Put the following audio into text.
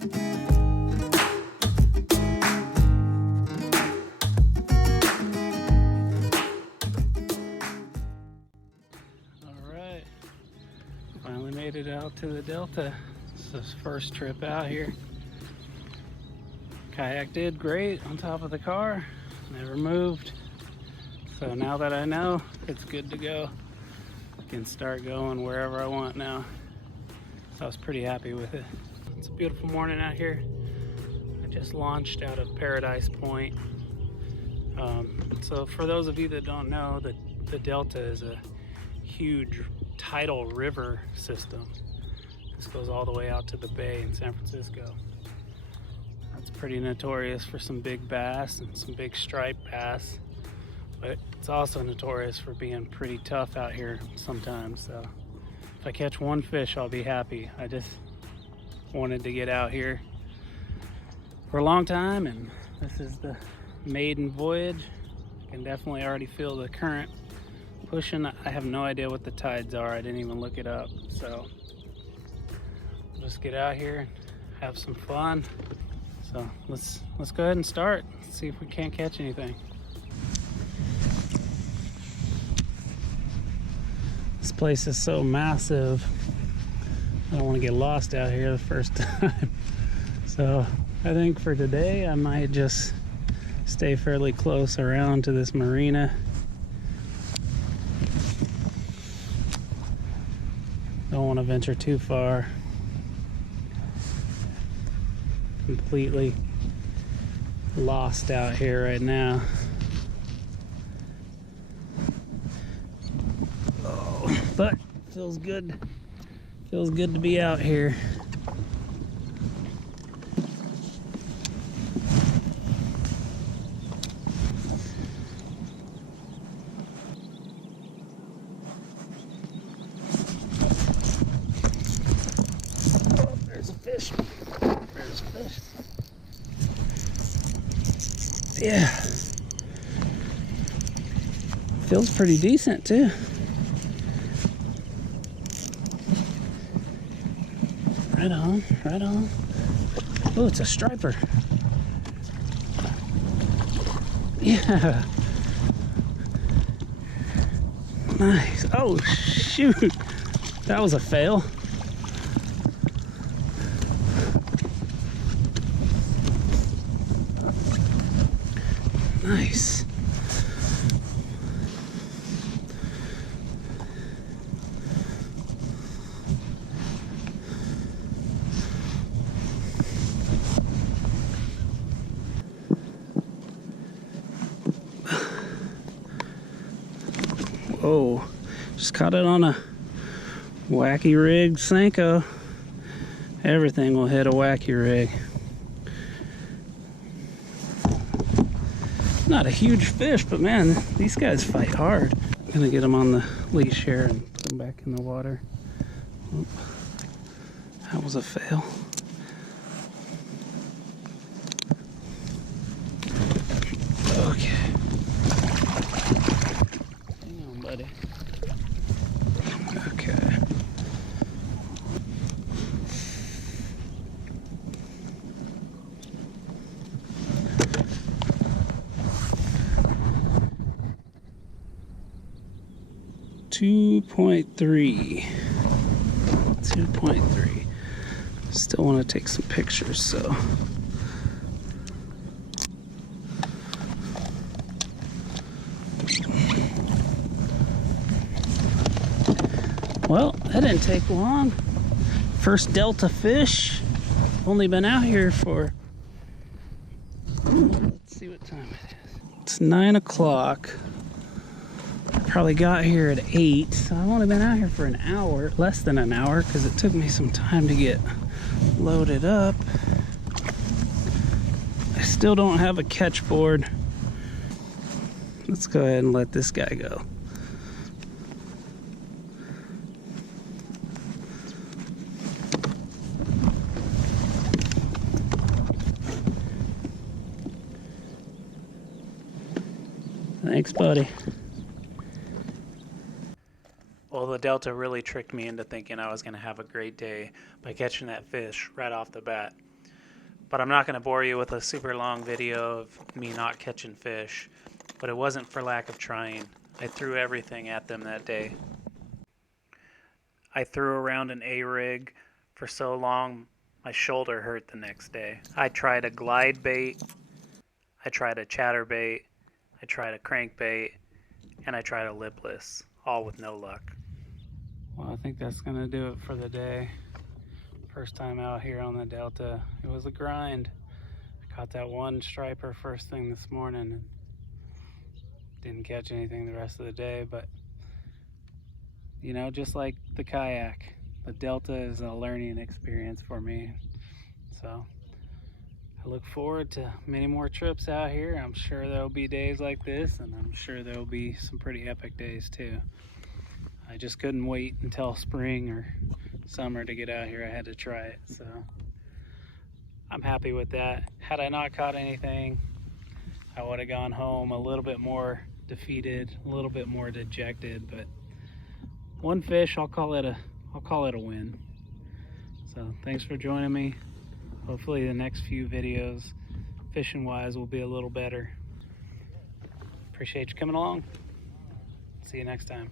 Alright, finally made it out to the Delta. It's this first trip out here. Kayak did great on top of the car, never moved. So now that I know it's good to go, I can start going wherever I want now. So I was pretty happy with it. It's a beautiful morning out here. I just launched out of Paradise Point. So for those of you that don't know, the Delta is a huge tidal river system. This goes all the way out to the bay in San Francisco. That's pretty notorious for some big bass and some big striped bass, but it's also notorious for being pretty tough out here sometimes. So if I catch one fish, I'll be happy. I just wanted to get out here for a long time, and this is the maiden voyage. I can definitely already feel the current pushing. I have no idea what the tides are. I didn't even look it up. So we'll just get out here and have some fun. So let's go ahead and start. Let's see if we can't catch anything. This place is so massive. I don't want to get lost out here the first time. So I think for today I might just stay fairly close around to this marina. Don't want to venture too far. Completely lost out here right now. Oh, but feels good. Feels good to be out here. Oh, there's a fish. There's a fish. Yeah. Feels pretty decent too. Right on, right on. Oh, it's a striper. Yeah. Nice. Oh, shoot. That was a fail. Nice. Whoa, just caught it on a wacky rig Senko. Everything will hit a wacky rig. Not a huge fish, but man, these guys fight hard. I'm gonna get them on the leash here and put them back in the water. Oh, that was a fail. Okay. Hang on, buddy. Okay. .3. Still want to take some pictures, so. Well, that didn't take long. First Delta fish. Only been out here for, let's see what time it is. It's 9 o'clock. Probably got here at 8, so I've only been out here for an hour, less than an hour, because it took me some time to get loaded up. I still don't have a catch board. Let's go ahead and let this guy go. Thanks, buddy. Well, the Delta really tricked me into thinking I was going to have a great day by catching that fish right off the bat. But I'm not going to bore you with a super long video of me not catching fish. But it wasn't for lack of trying. I threw everything at them that day. I threw around an A-rig for so long, my shoulder hurt the next day. I tried a glide bait, I tried a chatterbait, I tried a crankbait, and I tried a lipless, all with no luck. Well, I think that's going to do it for the day. First time out here on the Delta. It was a grind. I caught that one striper first thing this morning and didn't catch anything the rest of the day, but you know, just like the kayak, the Delta is a learning experience for me. So I look forward to many more trips out here. I'm sure there'll be days like this, and I'm sure there'll be some pretty epic days too. I just couldn't wait until spring or summer to get out here. I had to try it, so I'm happy with that. Had I not caught anything, I would have gone home a little bit more defeated, a little bit more dejected, but one fish, I'll call it a win. So thanks for joining me. Hopefully the next few videos, fishing wise, will be a little better. Appreciate you coming along. See you next time.